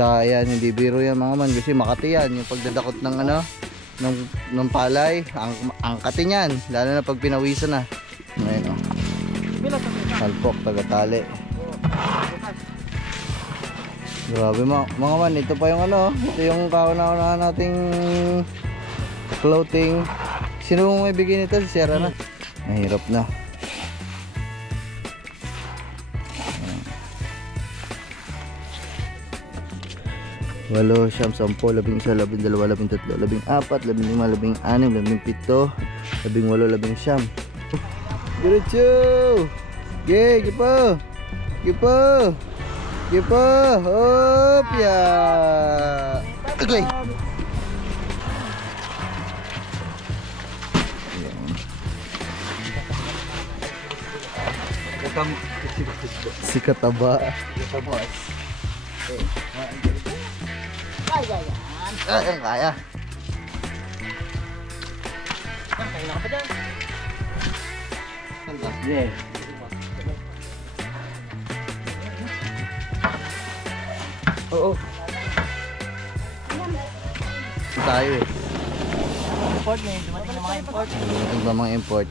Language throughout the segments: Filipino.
Tsaka yan, hindi biro yan mga man, kasi Makati yan, yung pagdadakot ng ano, ng palay, ang kati niyan, lalo na pag pinawisan na. Ngayon o, salpok, tagatali. Grabe mga man, ito pa yung ano, ito yung kauna-unahan nating floating. Sino mo may bigay nito? Si Sierra na. Mahirap na. Walo, siyam, 10, 11, 12, 13, 14, 15, 16, 17, 18, 19. Diretso! Ge, gipo! Gipo! Gipo! Hop! Ya! Agay! Si Kataba. Kaya yan. Kaya. Kaya na ka pa dyan. Yeah. Oo. Tayo eh. Import na yun. Dumating na mga import. Ano ba mga import?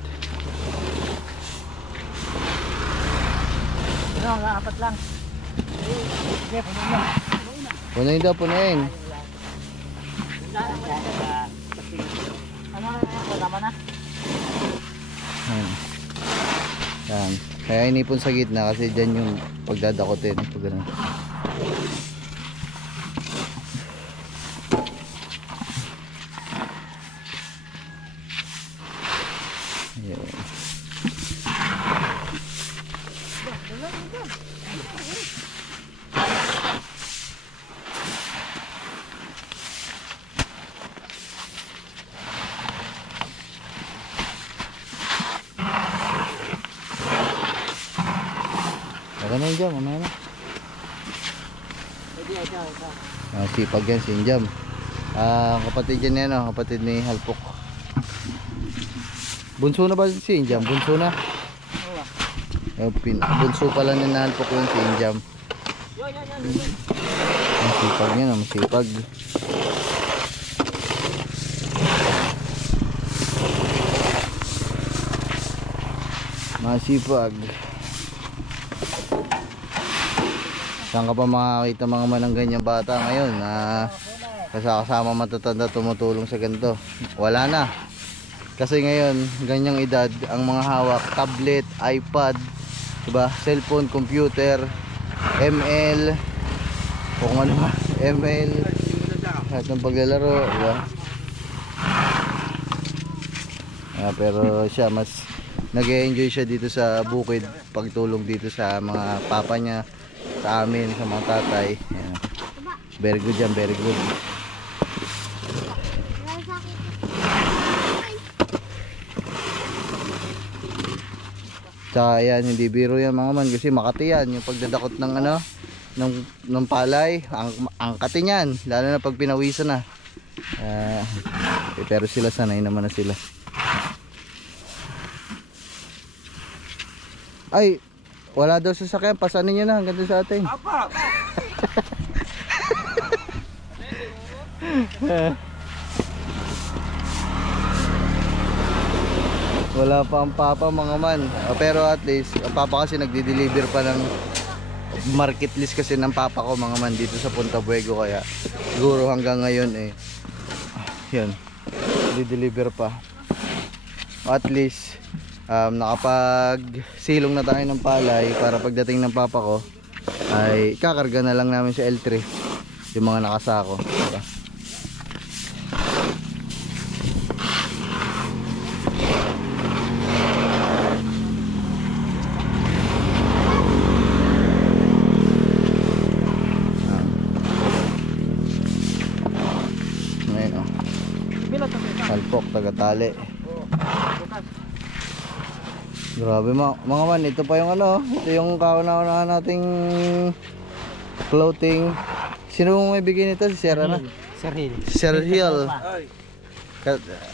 Ano, nga, 4 lang. Sige, puno na. Punuin daw, punuin. Ano, tama na. Yan. Kaya inipon sa gitna kasi dyan yung pagdadakotin. Pag ganun. Yan. Baka na yung jam, mamaya na. Sipag yan si Injam. Kapatid yan yan, kapatid ni Halpok. Bunso na ba si Injam? Bunso na? Bunso pala ni Halpok yung si Injam. Masipag yan, masipag. Masipag. Saan ka pa makakita mga manang ganyang bata ngayon na kasama matatanda tumutulong sa ganito? Wala na. Kasi ngayon, ganyang edad, ang mga hawak, tablet, iPad, diba? Cellphone, computer, ML, kung ano ba, ML, lahat ng paglalaro, diba? Pero siya, mas nag-e-enjoy siya dito sa bukid, pagtulong dito sa mga papa niya, sa amin, sa mga tatay. Ayan. Very good yan, very good. Tsaka yan, hindi biro yan mga man, kasi Makati yan, yung pagdadakot ng ano, ng palay, ang kati niyan, lalo na pag pinawisan na. Pero sila, sanay naman na sila. Ay, wala daw sasakyan, pasanin nyo na hanggang doon sa atin. Wala pa ang papa mga man. Pero at least ang papa kasi nagdi-deliver pa ng market list kasi ng papa ko mga man dito sa Punta Buego, kaya siguro hanggang ngayon eh yun, di-deliver pa. At least nakapag silong na tayo ng palay para pagdating ng papa ko ay kakarga na lang namin sa L3 yung mga nakasako, diba? Ngayon Halpok, tagatali. Grabe mga man, ito pa yung ano, ito yung kauna-unahan nating floating. Sino mo may bigay nito? Si Sierra na? Sir Hill.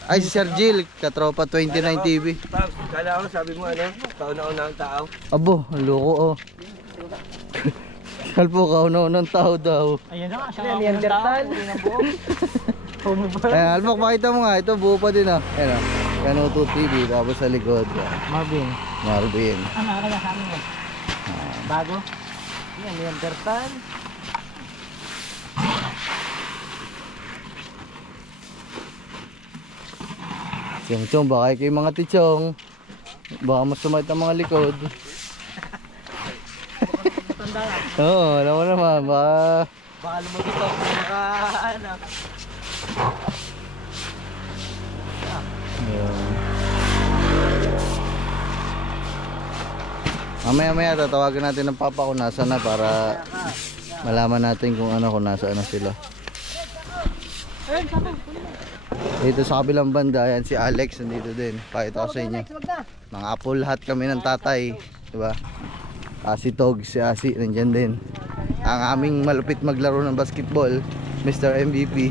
Ay, si Sir Jill, katropa 29 TV. Kala ko sabi mo ano, kauna-unahang tao. Abo, ang loko oh. Salpo ka, ng tao daw. Ayan na nga, siya ang Neanderthal. Ayan, Almok, makita mo nga. Ito, buo pa din ah. Ayan ah. Kanuto TV, tapos sa likod. Marvin. Marvin. Nakakala sa amin. Bago. Ayan, Neanderthal. Chong, baka kayo mga tichong. Baka mas sumait ang mga likod. Tanda lang. Oo, alam mo naman. Baka lumabit ako ano. Ayun. Mamaya tatawagan natin ng papa ko nasa na para malaman natin kung nasaan na sila. Dito sa kabilang banda, yan si Alex nandito din. Pakita ko sa inyo. Mga apo lahat kami ng tatay, diba? Si Tog, si Asi, nandyan din. Ang aming malupit maglaro ng basketball, Mr. MVP.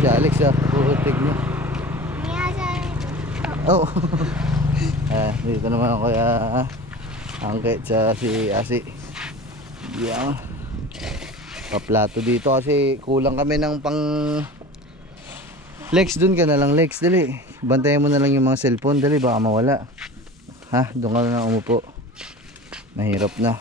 Si Alex, puhutig mo. Oh. Dito naman ako kaya angket sa si Asi. Yan. Paplato dito kasi kulang kami ng pang Lex, dun ka na lang Lex, dali. Bantayan mo na lang yung mga cellphone, dali, baka mawala. Ha, doon ka na lang umupo. Mahirap na.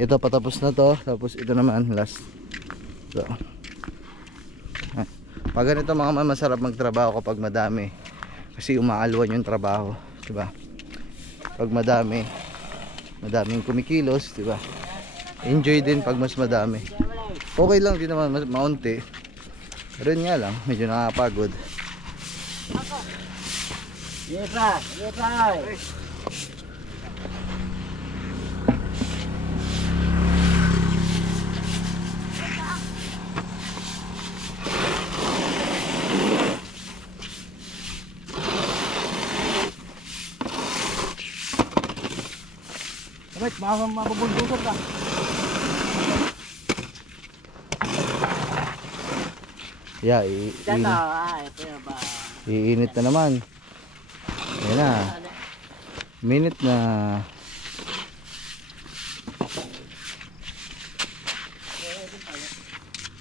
Ito patapos na to, tapos ito naman last. So. Pag ganito mga man, masarap magtrabaho kapag madami. Kasi umaalwan yung trabaho, diba? Pag madaming kumikilos, diba? Enjoy din pag mas madami. Okay lang din naman, maunti. Pero yun nga lang, medyo nakakapagod. Yes, sir. Wait, mabubuldugan ka. Yeah, Ito ba? iinit na naman. Ayan na. Minute na.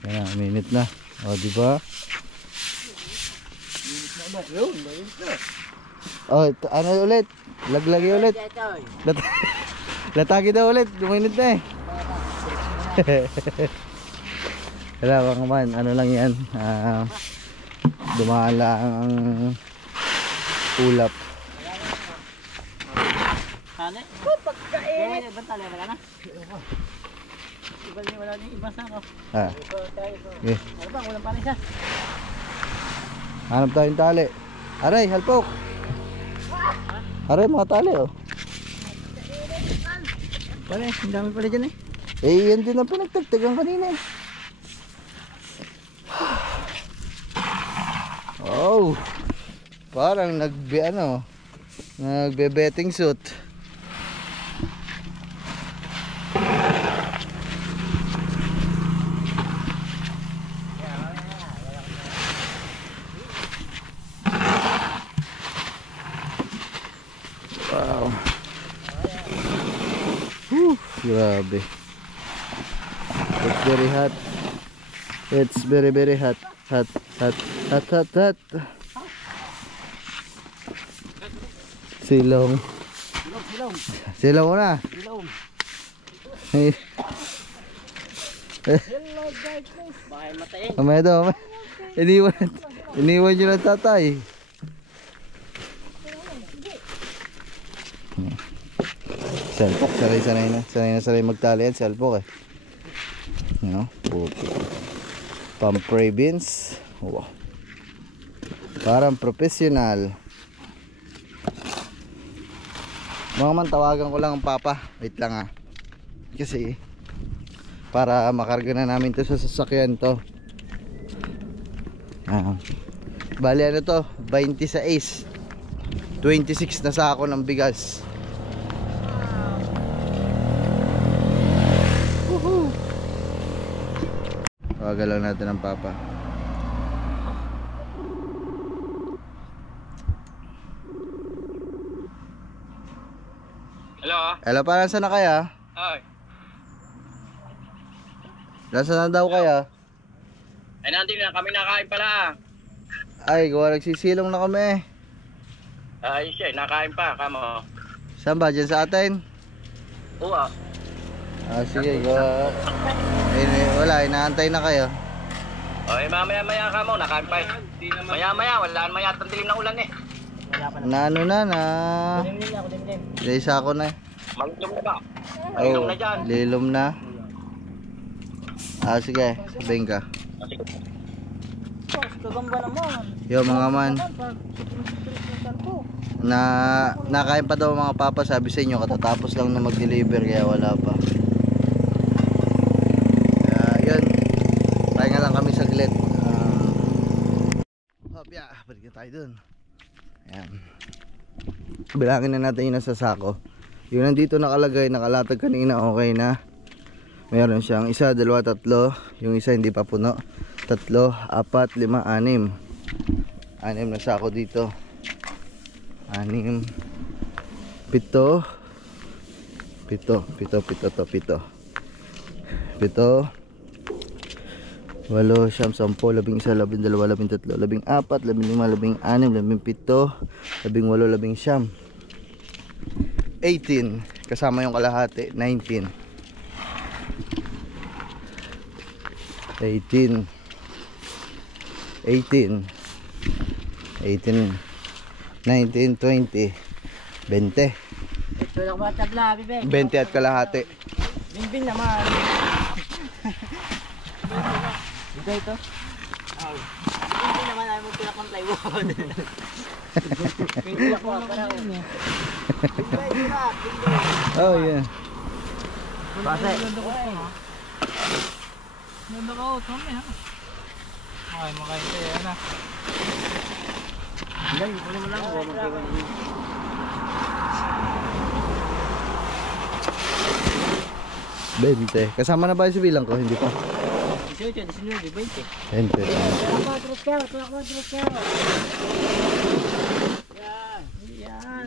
Ayan na, minute na. O, diba? Oh, ano ulit? Laglagi ulit. Latagi daw ulit, luminit na eh. Wala bang man, ano lang yan, dumaan lang ang ulap. Hane? Pagkain! Bantala, wala na? Wala na yung ibang sako. Okay. Ano ba, walang panis ha? Hanap tayong tali. Aray, halpok. Aray, mga tali oh. Wala eh, ang dami pala dyan eh. Eh, yan din ang pinagtagtagan kanina eh. Oh, parang nagbe-betting suit. Wow. Grabe. It's very hot. It's very very hot. Hot. Silong. Silong na. Hello guys, please. Baka matayin. Mamaya daw. Iniwan nyo ng tatay. Salpok, sanay magtali yan, salpok eh. Pampray beans. Wow. Parang professional. Mga man, tawagan ko lang ang papa. Wait lang ah. Kasi para makarga na namin to sa sasakyan to. Bali ano to, 26 na sako ng bigas. Tawagan lang natin ang papa. Hello? Hello, parang saan na kaya? Ay. Nasaan na daw kaya? Ay, nandito na kami nakain pala. Ay, gawa nagsisilong na kami. Ay, siya, nakain pa, kamo. Saan ba? Diyan sa atin? Oo. Sige, gawa. Wala, inaantay na kayo. O, mamaya-maya kamo, nakain pa. Maya-maya, wala naman yata ang dilim ng ulan eh. Na ano na. Kulimlim na, kulimlim. Isa ako na. Magilom na ba? Magilom na dyan. Lilom na. Sige, sabihin ka. Kagamba naman. Yo mga man, nakain pa daw mga papa, sabi sa inyo katatapos lang na mag-deliver kaya wala pa. Kaya yun, pahinga lang kami saglit. Balik na tayo dun. Ayan, bilangin na natin yung nasa sako. Yung nandito nakalagay, nakalatag kanina, okay na. Meron siyang 1, 2, 3. Yung isa hindi pa puno. 3, 4, 5, 6 na sako dito. 6, 7 to 7, 8, 9, 10, 11, 12, 13, 14, 15, 16, 17, 18, 19, 18 kasama yung kalahati, 19, 18, 19, 20, 20. Ito lang ba tabla, bibig? 20 at kalahati. Binbin naman. Ito. Binbin naman ay mo tulak ng plywood. Tulak mo para niya. Binbin. Oh yeah. Base. Ganda ka out, mami ha. Okay, makain tayo, yan na. Hindi, kunin mo lang. Bente. Kasama na ba yung bilang ko? Hindi pa. 18, 19, 20. 20.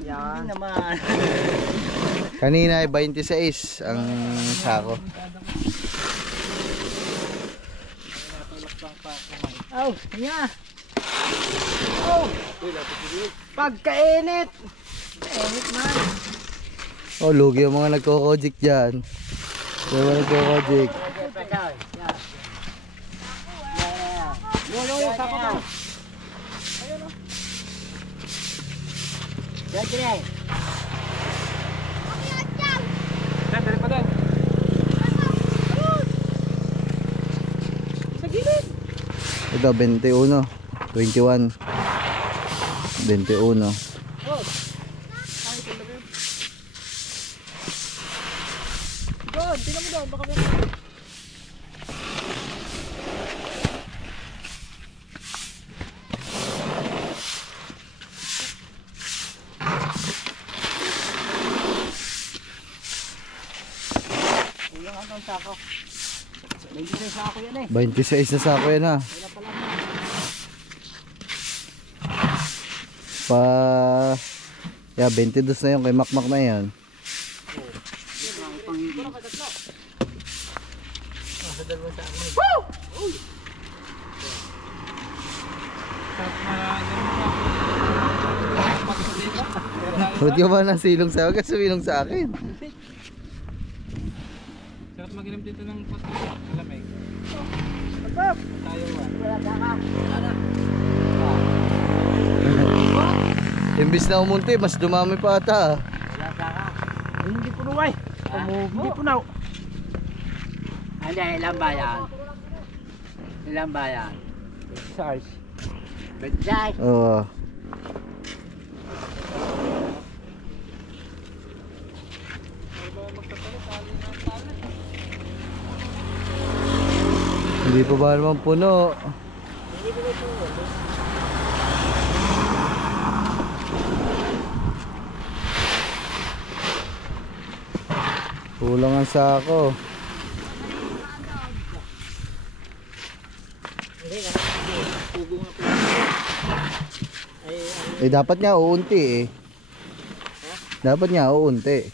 Yan. Naman. Kanina ay 26 ang sako. Oh, niya. Oh. Pagkainit. Init man. Oh, lugi yung mga nagko-kojik dyan. Yung mga nagko-kojik. Yo, sako pa. Ayun oh. Sige. Dali pa doon. Sa gilid. Ito, 21. 21. 21. Doon, tingnan mo doon, baka meron. Kulang ang sako. 26 sako yan eh. 26 na sako yan ha. Wala pa lang. Yeah, 22 na yun kay Makmak na yan. Ba't ka ba nasilong sa akin? Sumilong sa akin. Sarap mag-inom dito ng malamig. Imbis na umunti, mas dumami pa ata. Wala saka. Hindi puno ay. Hindi puno. Hindi, ilang bayan? Ilang bayan? Size. Size. Oo. Hindi pa ba naman puno? Hindi puno puno. Kulang ang sako. Hindi, hindi. Pugo nga po. Ay, Dapat nga uunti eh. Dapat nga uunti.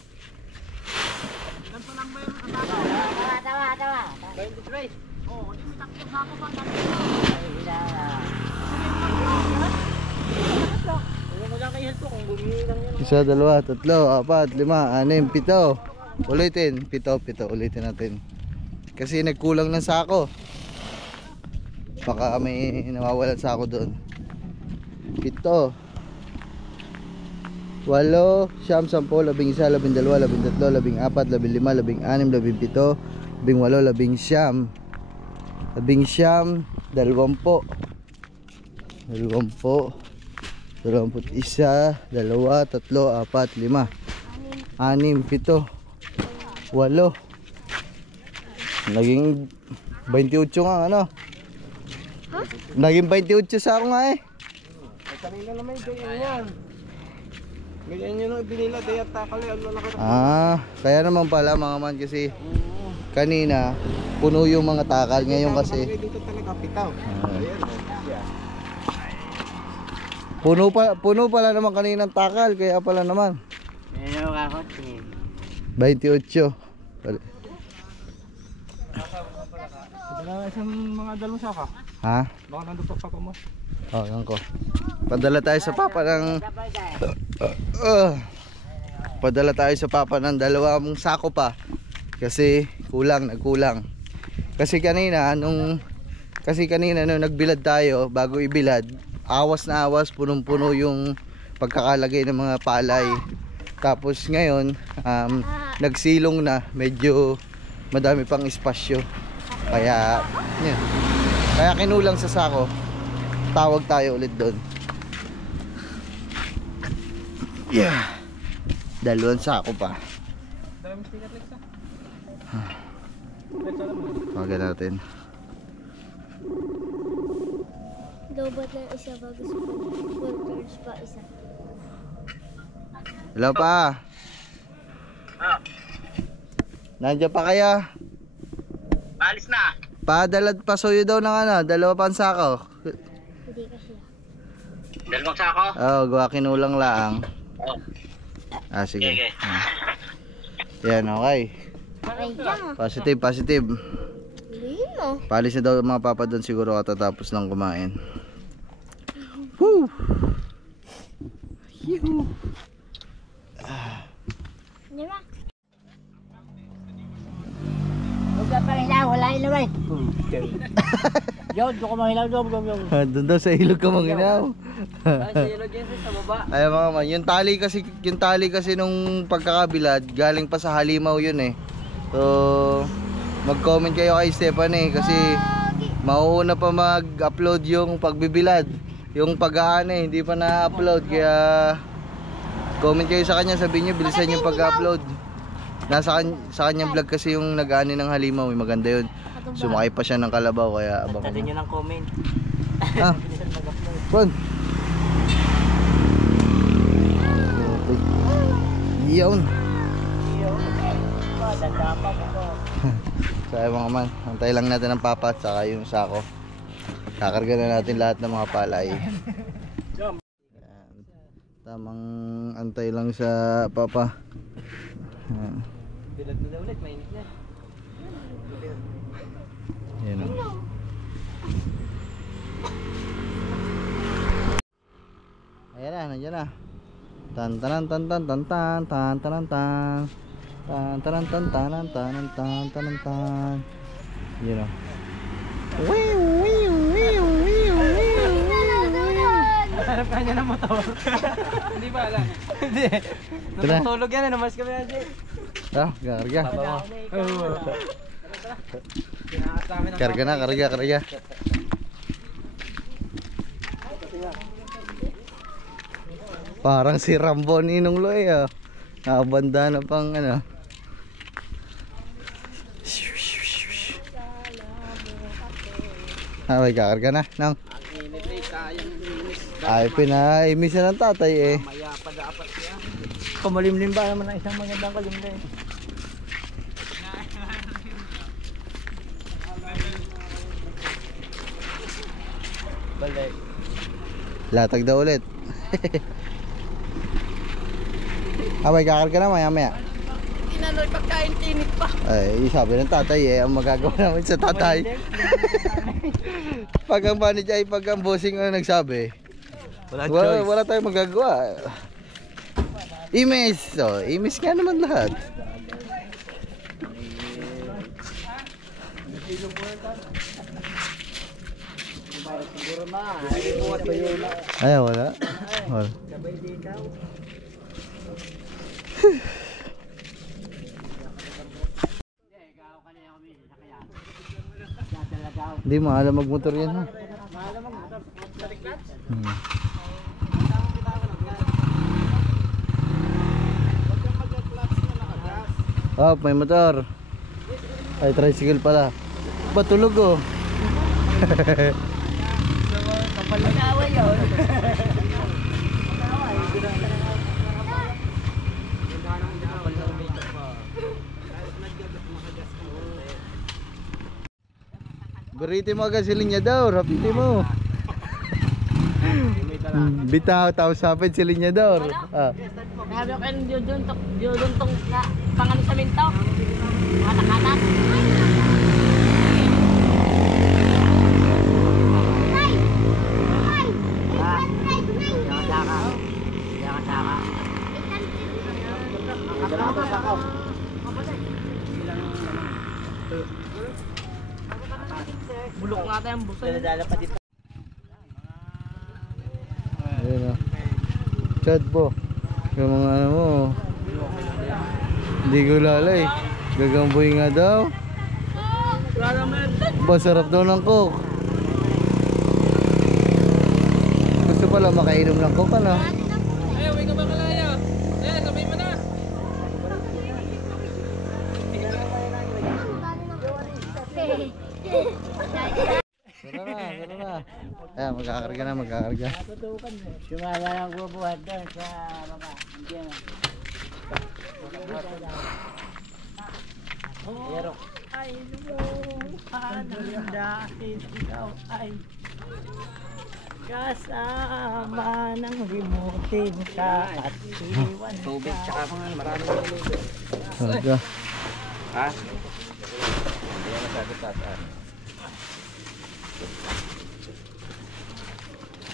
Isa, dalawa, tatlo, apat, lima, anim, pito. Ulitin, pito, ulitin natin. Kasi nagkulang ng sako. Baka may nawawalan sako doon. Pito. 8, 9, 10, 11, 12, 13, 14, 15, 16, 17, 18, 19, 20, 21, 2, 3, 4, 5, 6, 7, 8, naging 28 nga ano. Naging 28 sa ako nga eh. Kanina naman yung ganyan yan. Ganyan yun ang binila. Daya takali. Kaya naman pala mga man kasi kanina puno yung mga takal. Ngayon kasi dito talaga pitaw. puno pala naman kaninang takal. Kaya pala naman Meron ako. 28. Isang mga dalawang saka. Ha? Baka nandun pa mo. Yan ko. Padala tayo sa papa ng padala tayo sa papa ng 2 sako pa. Kasi nagkulang. Kasi kanina nung nagbilad tayo, bago ibilad, awas na awas, punong-puno yung pagkakalagay ng mga palay. Tapos ngayon, nagsilong na, medyo madami pang espasyo. Kaya yun. Kaya kinulang sa sako. Tawag tayo ulit doon. 2 sako pa. Tawagan natin. Dobot na isa bago sa quarters pa isa. Hello pa. Nandiyan pa kaya? Alis na. Padalad pasuyo daw ng 2 pang sako. Hindi kasi. 2 sako? Gawa kinulang laang. Sige. Okay. Yan, okay. Ay, dyan. Positive. Lino. Palis na daw mga papa doon siguro katatapos lang kumain. Woo! Yuhu! Di ba? Huwag ka pa hilaw. Wala hilaw eh. Yun, doon ko mahilaw doon. Doon daw sa ilog ka manginaw. Sa ilog yan sa baba. Ay mga man, yung tali kasi nung pagkakabilad, galing pa sa Halimaw yun eh. So, mag-comment kayo kay Stephanie kasi mauuna pa mag-upload yung pagbibilad. Yung pag-aane, hindi pa na-upload. Kaya comment kayo sa kanya, sabihin nyo, bilisan yung pag-upload. Sa kanyang vlog kasi yung nag-aane ng Halimaw, maganda yun. Sumakay pa siya ng kalabaw, kaya abang Natin nyo ng comment. Bilisan mag-upload. Pon! Yun! So ay mga man, antay lang natin ang papa at saka yung sako. Kakarga na natin lahat ng mga palay. Yan. Tamang antay lang sa papa. Bilad na ulit, mainit na. Yan o. Ayan na, nandiyan na. Tan tanan tan tan tan tan tan tanan tan. Tan tanan tan tanan tanan tan tanan tan. Yan o. Harap ka niya ng motor. Hindi ba alam? Hindi. Natutulog yan, namas kami na dyan. Karga. Karga na, karga. Parang si Rambo Ninong Loy ah. Nakabanda na pang ano. May kakarga na, nang. Ay, pinaimis na ng tatay eh. Maya pa dapat siya. Kumulimlim ba naman ang isang magandang kalimlim? Balik. Latag daw ulit. May kakarga na maya. ano, pagkain tinit pa. Ay, sabi ng tatay eh, ang magagawa namin sa tatay. Pag ang manager ay pag ang bossing ang nagsabi, wala tayong magagawa. Imis, so, imis nga naman lahat. Ay, wala. Wala. Hindi mo alam magmotor yan ha. Oh, may motor. Ay, tricycle pala. Patulog oh. Beriti mo agad si Linyador, hapiti mo. Bitaw, tapos hapit si Linyador. Ah. Sabi ko kayo diyodontong na pangalan sa minto. Anak-anak. Bulok nga tayo ang buso. Pinadala pa dito. Ayun o. Chad po. Yung mga ano mo. Hindi ko lalay. Gagamboy nga daw. Masarap daw ng coke. Gusto pala makainom ng coke ano. Ay, uwi ka ba kalaya? Eh, sabay mo na. Tara na. Ayan, magkakarga na, magkakarga. Sumala lang bubuhat doon sa baba. Diyan. Pero ay lumahan dahil ikaw ay kasama ng limutin ka at iwan ka. Tubig, tsaka maraming tubig. Karga. Ha? Hindi yan masagot tataan.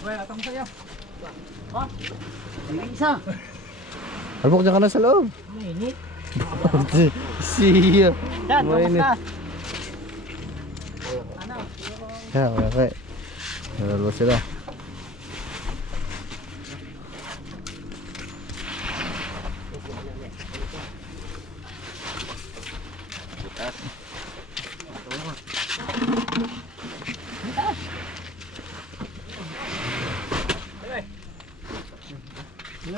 Well, atang sa'yo. Isa. Albok dyan ka na sa loob. Mainit. Siya. Dad, kamusta? Kaya, okay. Nalalo sila.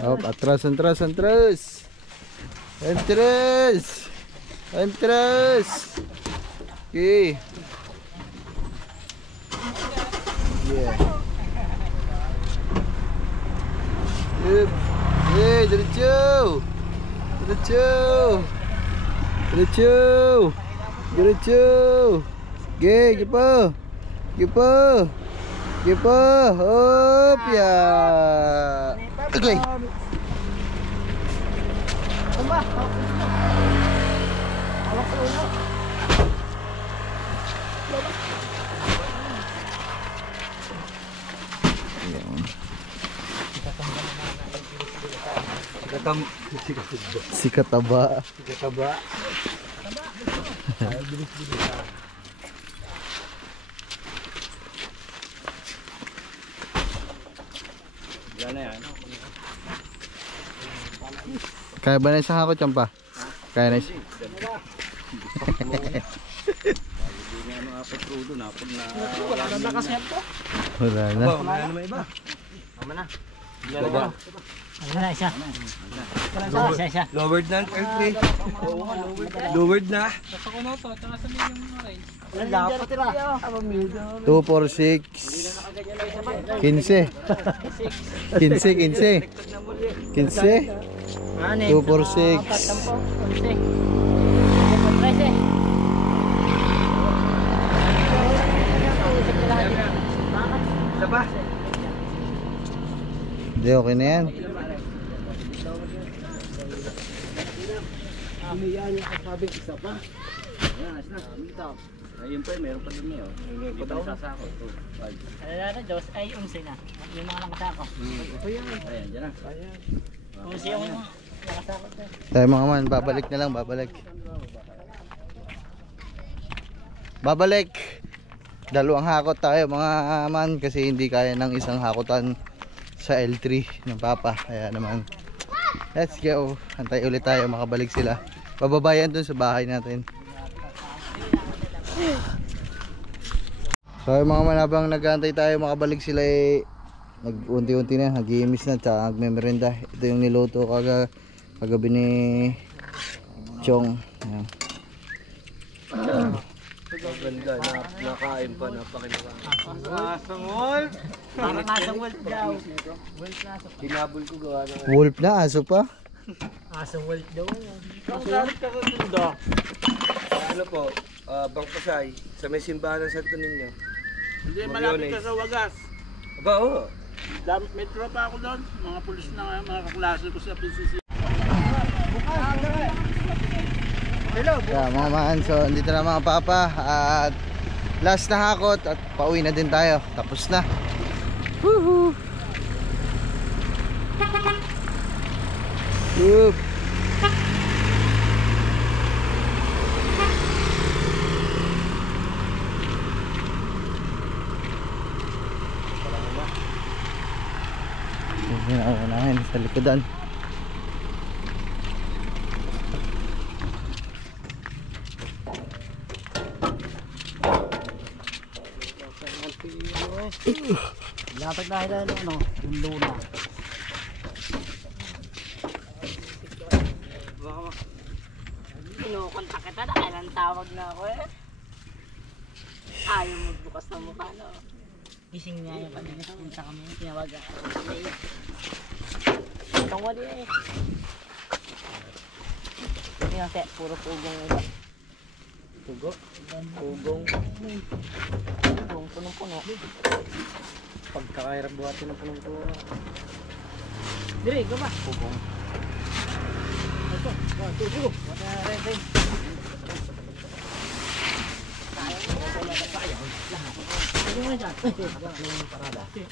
Oh, atras. Okay. Yeah. Yep. Hey, diretso. Okay, Gipa. Hop ya. Okay. Sikataba. Yan na yan. Kaya ba na isang hako, Champa? Kaya na isang. Wala na lakas yan po. Wala na. Ano may iba? Baba. Ano na isa? Isa. Lowered na ang Lowered na. Sa kuno to, tsaka sa medium mo rin. Dapat tira. 2, 4, 6. 15. 15. 2, 4, 6. Saba. Hindi, okay na yan. Biniyaan niya kasabing isa pa. Ayun pa, meron pa din yun. Hindi pa nasasako. Alala na, Diyos ay 11 na. Yung mga nakasako. Ayan, dyan na. 11 yung nakasako. Tayo mga man, babalik na lang, babalik. Babalik. Dalawang hakot tayo mga man kasi hindi kaya ng isang hakotan sa L3 ng papa. Kaya naman, let's go. Antay ulit tayo, makabalik sila. Pababayan dun sa bahay natin. So yung mga man, habang nag-aantay tayo makabalik sila nag-unti-unti na, nag-iimis na, tsaka nagmemerenda. Ito yung niluto kagabi ni Chong. Ayan. Ganda, nakain pa, napakinawa. Parang nasa wolf daw. Hinabol ko gawa ng... Wolf na, aso pa. Aso wolf daw. Ano po, Bangpasay, sa may simbahan ng Santo Niño. Hindi, malapit ka sa Wagas. Aba, oo. May tropa ako doon. Mga pulis na mga kaklase ko sa PCC. Kaya mga man, so andito na mga papa. At last na hakot at pauwi na din tayo. Tapos na. Woohoo! Whoop! Yan ang unahin sa likodan. Lapit na tayo ano, yung luna. Kinukontak kita na kailan tawag na ako eh. Ayaw magbukas ng mukha no. Gising niya yung kanina sa punta kami. Tinawag ako. Itong wali eh. Yung te, puro pugong ito. Pugo? Pugong. Pugong punong-puno. Pagkakahirap buhatin ng punong-puno. Dire, ikaw ba? Pugong. Ito, 1, 2, 3. Wala na rin.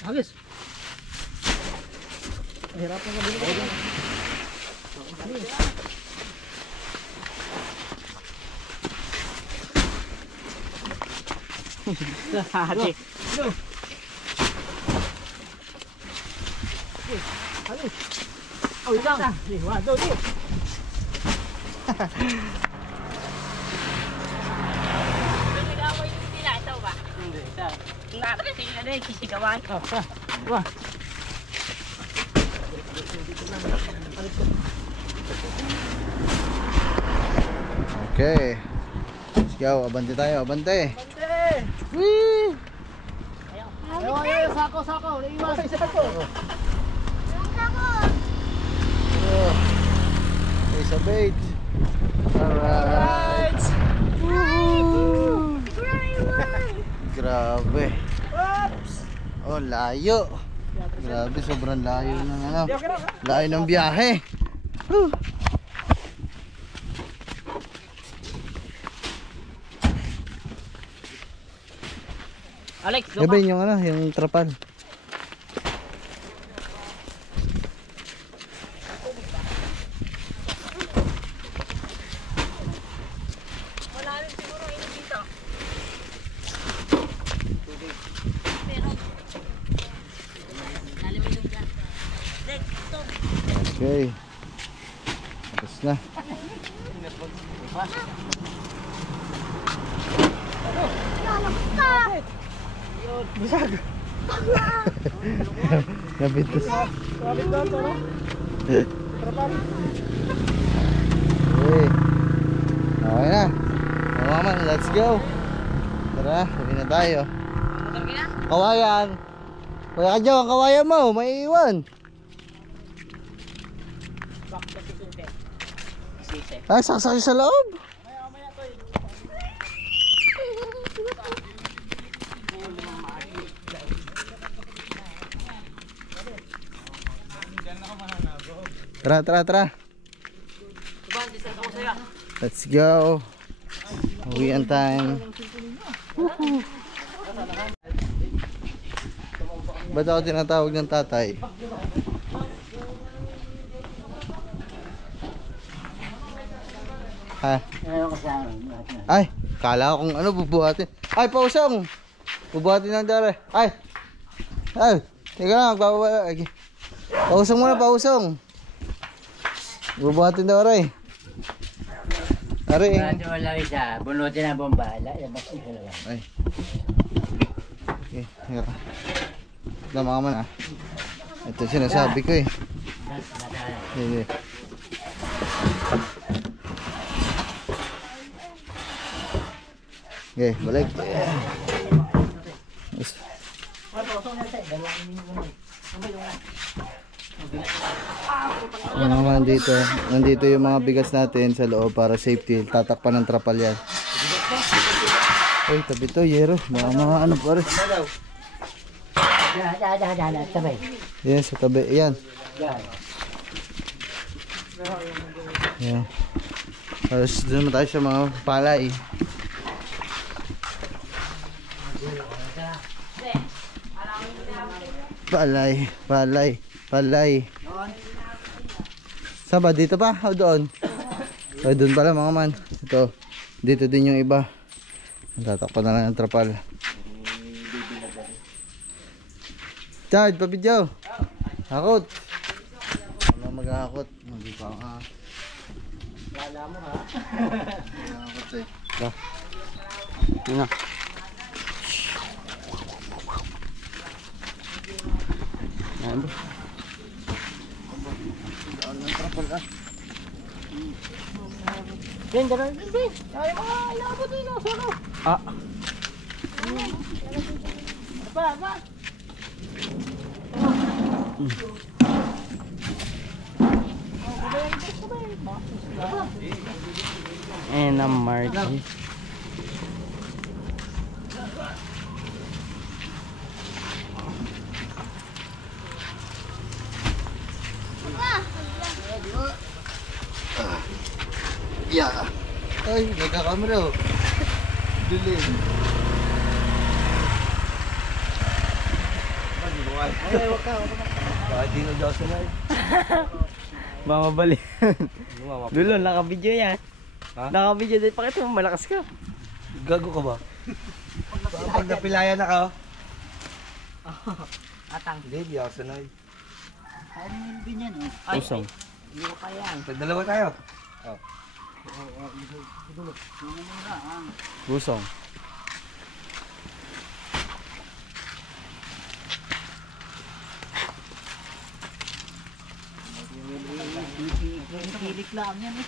Habis. Hirapan ka dito. Hati. Habis. Oh, isang. 1, 2, 3. Pinag-away yung sila, ito ba? Hindi, ito. Nakakala sila na yung kisigawan. Wah. Okay. Let's go, abante tayo, abante. Woo! Ayaw, sako. Naiwas. Sako. Oh. Okay, sa bait. Alright. Woohoo! Grabe. Oh, layo. Grabe, sobrang layo ng ano. Layo ng biyahe. Woo! Alex, go Gabi yung ano, yung trapal. Wala rin siguro init dito. Okay. Tapos na. Nabitus. Okay. Okay na. Mga man, let's go. Tara, uwi na tayo. Kawayan. Kuya ka dyan, ang kawayan mo, may iwan. Ay, saksak sa loob. Tara. Tuban, disal ko sa'yo. Let's go. Uwian time. Ba't ako tinatawag ng tatay? Ha? Ay, kala ko kung ano bubuhatin. Ay, pausong! Bubuhatin ng dara. Ay! Ay! Teka lang, bababa. Pausong muna, pausong. Bubuhatin daw, aray. Aray. Wala isa, bunutin ang bomba. Labas nyo lang. Ay. Okay, teka pa. Tama ka man ah. Ito sinasabi ko eh. Hindi. Okay, balik. Yes. Ano naman dito? Nandito yung mga bigas natin sa loob para safety. Tatakpan ng trapal yan. Uy, tabi to, yero. Mga ano pa rin. Sabay. Yan, sa tabi. Yan. Yan. Tapos doon naman tayo sa mga palay. Palay. Saan ba? Dito pa? O doon? O doon pala mga man. Ito. Dito din yung iba. Tatakpan na lang ng trapal. Chad, papidyaw. Hakot. Ano mag-hakot? Hindi pa ha. Lala mo ha. Hakot eh. Yun na. Ayan ba? Daan ng trapal ah. Yan, dalawa. Ay, mga ilabot din o. Solo. Ah. Apa? And I'm Margie. Yeah. Ay, nagkakamera oh. Dilim. Ay, wag ka. Bakit di na Diyos na Mamabali. Dulo, naka-video yan. Ha? Naka-video din. Pakita mo, malakas ka. Gago ka ba? Pag napilayan na ka oh. Atang. Hindi, di ako sanay. Ano yung binyan oh? Pusong. Hindi ko pa yan. Dalawa tayo. Oh. Pusong. Pilik lang yan eh.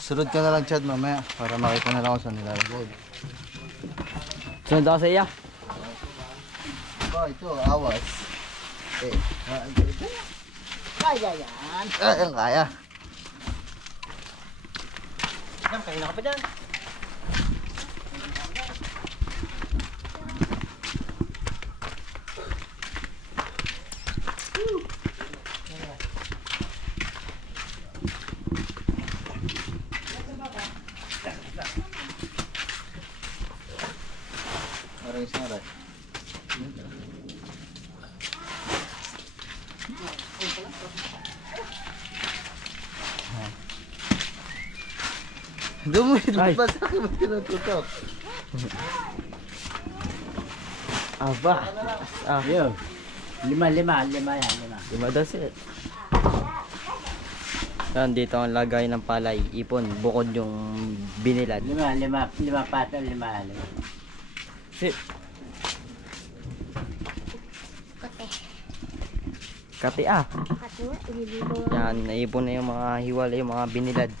Sunod ka na lang Chad mamaya para makita na lang kung saan nilalagay. Sunod ako sa iya. Ito, awas. Kaya yan. Yan kaya. Yan, kayo na ka pa dyan. Arrange na rin. Dumit ba sa akin mo tinututok? Aba. Ah, yun. Lima yan. Lima daw sila. Yan, dito ang lagay ng palay. Ipon, bukod yung binilad. Lima pato. Sit. Kati ah. Kati nga, ililigo nga. Yan, naipon na yung mga hiwalay, yung mga binilad.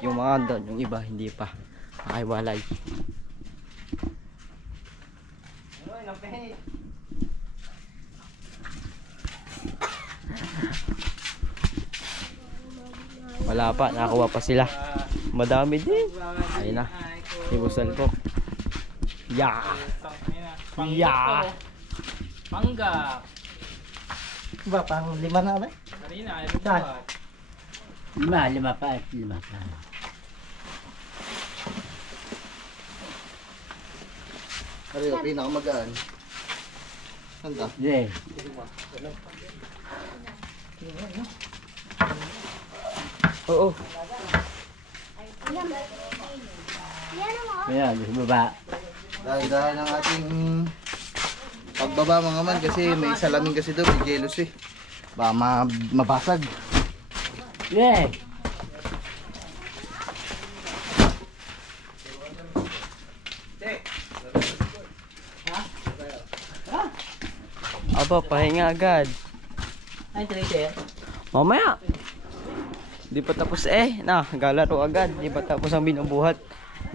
Yung mga doon, yung iba hindi pa. Nakahiwalay. Wala pa, nakakuha pa sila. Madami din. Ayun na. Ibusal ko. Yeah. Panggap Yeah. to. Panggap. Ba, pang 5 na ba? Kanina, ayaw mo Saan? ba? Lima pa. Ano yung pinakamagaan? Saan ka? Yeah. Oo. Ayan, sa baba. Dahil ng ating pagbaba mga man kasi may salamin kasi doon, may jealous eh. Baka mabasag. Yeah. Aba, pahinga agad. Ay, traitor. Mamaya. Di pa tapos galaro agad. Di pa tapos ang binubuhat.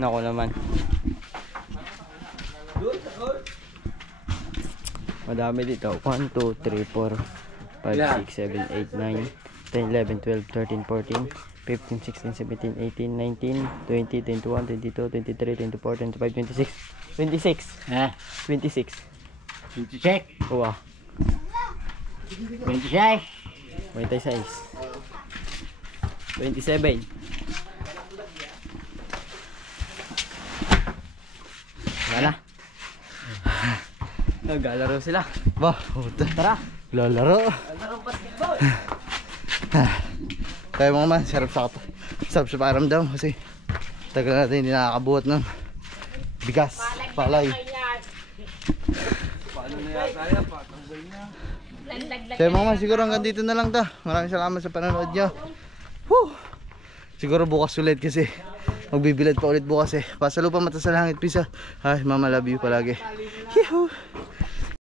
Nako naman. Madami dito. 1, 2, 3, 4, 5, 6, 7, 8, 9, 10, 11, 12, 13, 14, 15, 16, 17, 18, 19, 20, 21, 22, 23, 24, 25, 26. 26. Ha? 26. 26. Uwa. 26. 26. 27. Wala. Naglalaro sila. Ba, puta. Tara. Lalaro. Kaya mga man, sarap sa pakiramdam kasi tagal natin hindi nakakabuhat ng bigas, palay. Kaya mga man, siguro hanggang dito na lang ta. Maraming salamat sa panonood nyo. Woo! Siguro bukas ulit kasi magbibilad pa ulit bukas eh. Pasalo pa mata sa langit, pisa. Ay, mama, love you palagi. Yehoo!